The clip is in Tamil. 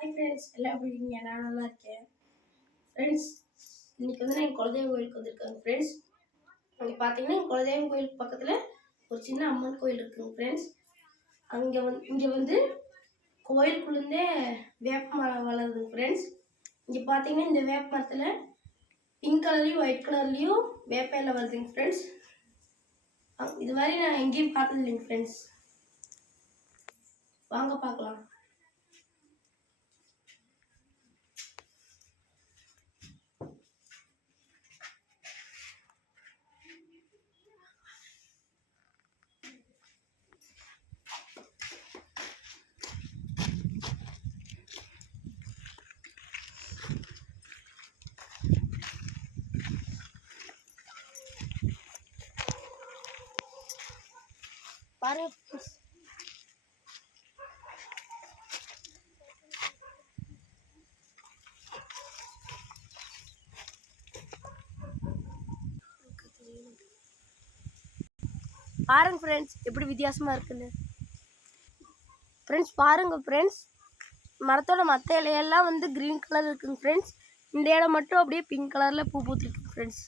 ஹாய் ஃப்ரெண்ட்ஸ், எல்லாம் எப்படி இருக்கீங்க? நான் நல்லா இருக்கேன். ஃப்ரெண்ட்ஸ், இன்னைக்கு வந்து நான் என் குலதெய்வம் கோயிலுக்கு வந்திருக்கேங்க ஃப்ரெண்ட்ஸ். அங்கே பார்த்தீங்கன்னா என் குலதெய்வம் கோயிலுக்கு பக்கத்தில் ஒரு சின்ன அம்மன் கோயில் இருக்குங்க ஃப்ரெண்ட்ஸ். இங்கே வந்து கோயிலுக்குள்ளேருந்தே வேப்ப மரம் வளருதுங்க ஃப்ரெண்ட்ஸ். இங்கே பார்த்தீங்கன்னா இந்த வேப்ப மரத்தில் பிங்க் கலர்லேயும் ஒயிட் கலர்லேயும் வேப்ப இலை வருதுங்க ஃப்ரெண்ட்ஸ். இது மாதிரி நான் எங்கேயும் பார்த்தது இல்லைங்க ஃப்ரெண்ட்ஸ். வாங்க பார்க்கலாம். பாருங்க பாருங்க ஃப்ரெண்ட்ஸ், எப்படி வித்தியாசமாக இருக்குன்னு. ஃப்ரெண்ட்ஸ் பாருங்க ஃப்ரெண்ட்ஸ், மரத்தோட மற்ற இலையெல்லாம் வந்து க்ரீன் கலர் இருக்குங்க ஃப்ரெண்ட்ஸ். இந்த இடம் மட்டும் அப்படியே பிங்க் கலரில் பூ பூத்துருக்கு ஃப்ரெண்ட்ஸ்.